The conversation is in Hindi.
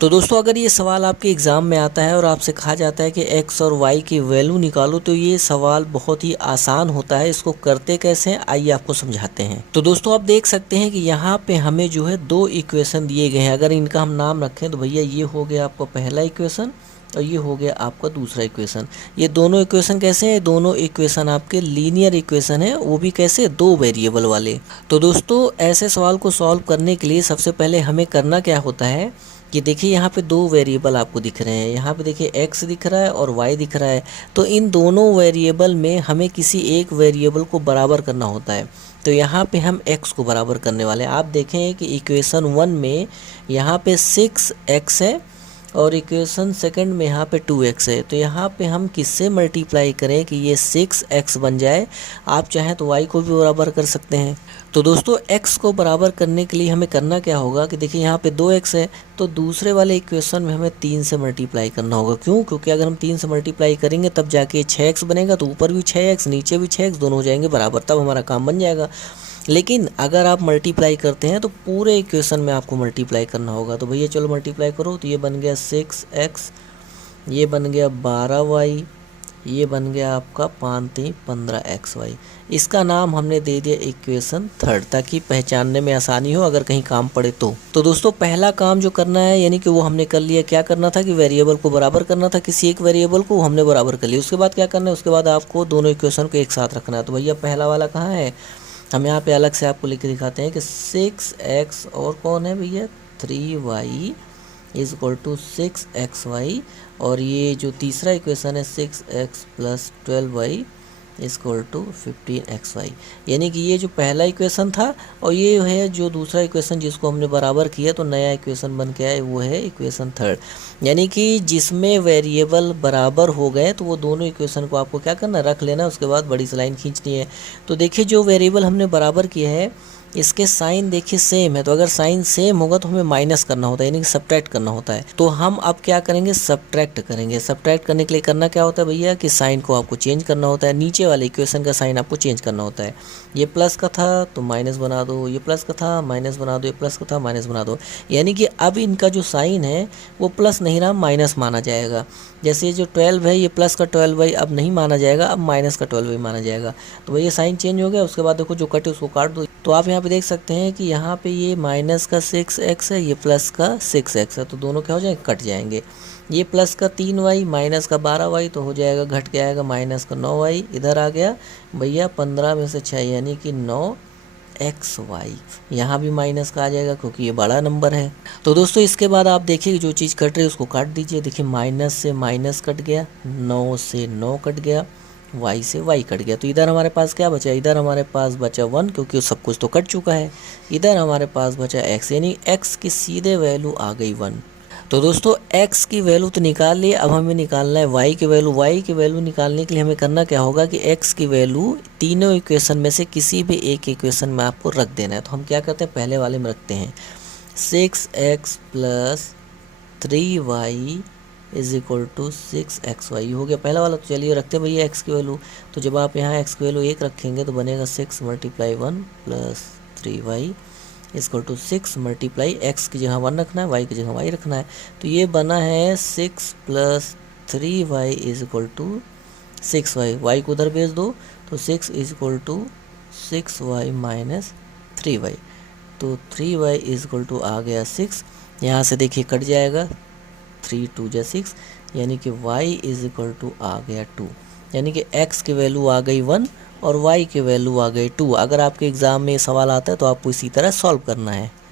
तो दोस्तों अगर ये सवाल आपके एग्ज़ाम में आता है और आपसे कहा जाता है कि x और y की वैल्यू निकालो, तो ये सवाल बहुत ही आसान होता है। इसको करते कैसे हैं आइए आपको समझाते हैं। तो दोस्तों आप देख सकते हैं कि यहाँ पे हमें जो है दो इक्वेशन दिए गए हैं। अगर इनका हम नाम रखें तो भैया ये हो गया आपका पहला इक्वेशन और ये हो गया आपका दूसरा इक्वेशन। ये दोनों इक्वेशन कैसे हैं? दोनों इक्वेशन आपके लीनियर इक्वेशन है, वो भी कैसे? दो वेरिएबल वाले। तो दोस्तों ऐसे सवाल को सॉल्व करने के लिए सबसे पहले हमें करना क्या होता है कि देखिए यहाँ पे दो वेरिएबल आपको दिख रहे हैं। यहाँ पे देखिए x दिख रहा है और y दिख रहा है। तो इन दोनों वेरिएबल में हमें किसी एक वेरिएबल को बराबर करना होता है। तो यहाँ पे हम x को बराबर करने वाले हैं। आप देखें कि इक्वेशन 1 में यहाँ पे 6x है और इक्वेशन सेकंड में यहाँ पे 2x है। तो यहाँ पे हम किससे मल्टीप्लाई करें कि ये 6x बन जाए। आप चाहें तो y को भी बराबर कर सकते हैं। तो दोस्तों x को बराबर करने के लिए हमें करना क्या होगा कि देखिए यहाँ पे 2x है, तो दूसरे वाले इक्वेशन में हमें 3 से मल्टीप्लाई करना होगा। क्यों? क्योंकि अगर हम 3 से मल्टीप्लाई करेंगे तब जाके 6x बनेगा, तो ऊपर भी 6x नीचे भी 6x, दोनों हो जाएंगे बराबर, तब हमारा काम बन जाएगा। लेकिन अगर आप मल्टीप्लाई करते हैं तो पूरे इक्वेशन में आपको मल्टीप्लाई करना होगा। तो भैया चलो मल्टीप्लाई करो। तो ये बन गया 6x, ये बन गया 12y, ये बन गया आपका 15xy। इसका नाम हमने दे दिया इक्वेशन थर्ड, ताकि पहचानने में आसानी हो अगर कहीं काम पड़े तो दोस्तों पहला काम जो करना है यानी कि वो हमने कर लिया। क्या करना था कि वेरिएबल को बराबर करना था, किसी एक वेरिएबल को हमने बराबर कर लिया। उसके बाद क्या करना है? उसके बाद आपको दोनों इक्वेशन को एक साथ रखना है। तो भैया पहला वाला कहाँ है? हम यहाँ पे अलग से आपको लिख के दिखाते हैं कि 6x और कौन है भैया 3y is equal to 6xy, और ये जो तीसरा इक्वेशन है 6x plus 12y is equal to 15xy। यानी कि ये जो पहला इक्वेशन था और ये है जो दूसरा इक्वेशन जिसको हमने बराबर किया, तो नया इक्वेशन बन के आया, वो है इक्वेशन थर्ड। यानी कि जिसमें वेरिएबल बराबर हो गए तो वो दोनों इक्वेशन को आपको क्या करना, रख लेना। उसके बाद बड़ी सी लाइन खींचनी है। तो देखिए जो वेरिएबल हमने बराबर किया है इसके साइन देखिए सेम है, तो अगर साइन सेम होगा तो हमें माइनस करना होता है, यानी कि सब्ट्रैक्ट करना होता है। तो हम अब क्या करेंगे? सब्ट्रैक्ट करेंगे। सब्ट्रैक्ट करने के लिए करना क्या होता है भैया कि साइन को आपको चेंज करना होता है, नीचे वाले इक्वेशन का साइन आपको चेंज करना होता है। ये प्लस का था तो माइनस बना दो, ये प्लस का था माइनस बना दो, ये प्लस का था माइनस बना दो। यानी कि अब इनका जो साइन है वो प्लस नहीं रहा, माइनस माना जाएगा। जैसे जो 12 है ये प्लस का 12y अब नहीं माना जाएगा, अब माइनस का 12y माना जाएगा। तो भैया साइन चेंज हो गया। उसके बाद देखो जो कटे उसको काट दो। तो आप यहाँ पे देख सकते हैं कि यहाँ पे ये माइनस का 6x है, ये प्लस का 6x है, तो दोनों क्या हो जाएंगे? कट जाएंगे। ये प्लस का 3y माइनस का 12y तो हो जाएगा, घट के आएगा माइनस का 9y। इधर आ गया भैया 15 में से 6 यानी कि 9xy। यहाँ भी माइनस का आ जाएगा क्योंकि ये बड़ा नंबर है। तो दोस्तों इसके बाद आप देखिए कि जो चीज़ कट रही है उसको काट दीजिए। देखिए माइनस से माइनस कट गया, 9 से 9 कट गया, y से y कट गया। तो इधर हमारे पास क्या बचा? इधर हमारे पास बचा 1, क्योंकि सब कुछ तो कट चुका है। इधर हमारे पास बचा x, यानी x की सीधे वैल्यू आ गई 1। तो दोस्तों x की वैल्यू तो निकाल लिए, अब हमें निकालना है y की वैल्यू। y की वैल्यू निकालने के लिए हमें करना क्या होगा कि x की वैल्यू तीनों इक्वेशन में से किसी भी एक इक्वेशन में आपको रख देना है। तो हम क्या करते हैं? पहले वाले में रखते हैं 6x plus 3y is equal to 6xy हो गया पहला वाला। तो चलिए रखते हैं भैया x की वैल्यू। तो जब आप यहाँ x की वैल्यू 1 रखेंगे तो बनेगा 6 multiply 1 plus 3y equal to 6 multiply x की जगह 1 रखना है, y की जगह y रखना है। तो ये बना है 6 plus 3y is equal to 6y। y को उधर भेज दो तो 6 is equal to 6y minus 3y। तो 3y इज इक्वल टू आ गया 6। यहाँ से देखिए कट जाएगा, 3 2 जा 6, यानी कि y इज इक्वल टू आ गया 2। यानी कि x की वैल्यू आ गई 1 और y की वैल्यू आ गई 2। अगर आपके एग्ज़ाम में सवाल आता है तो आपको इसी तरह सॉल्व करना है।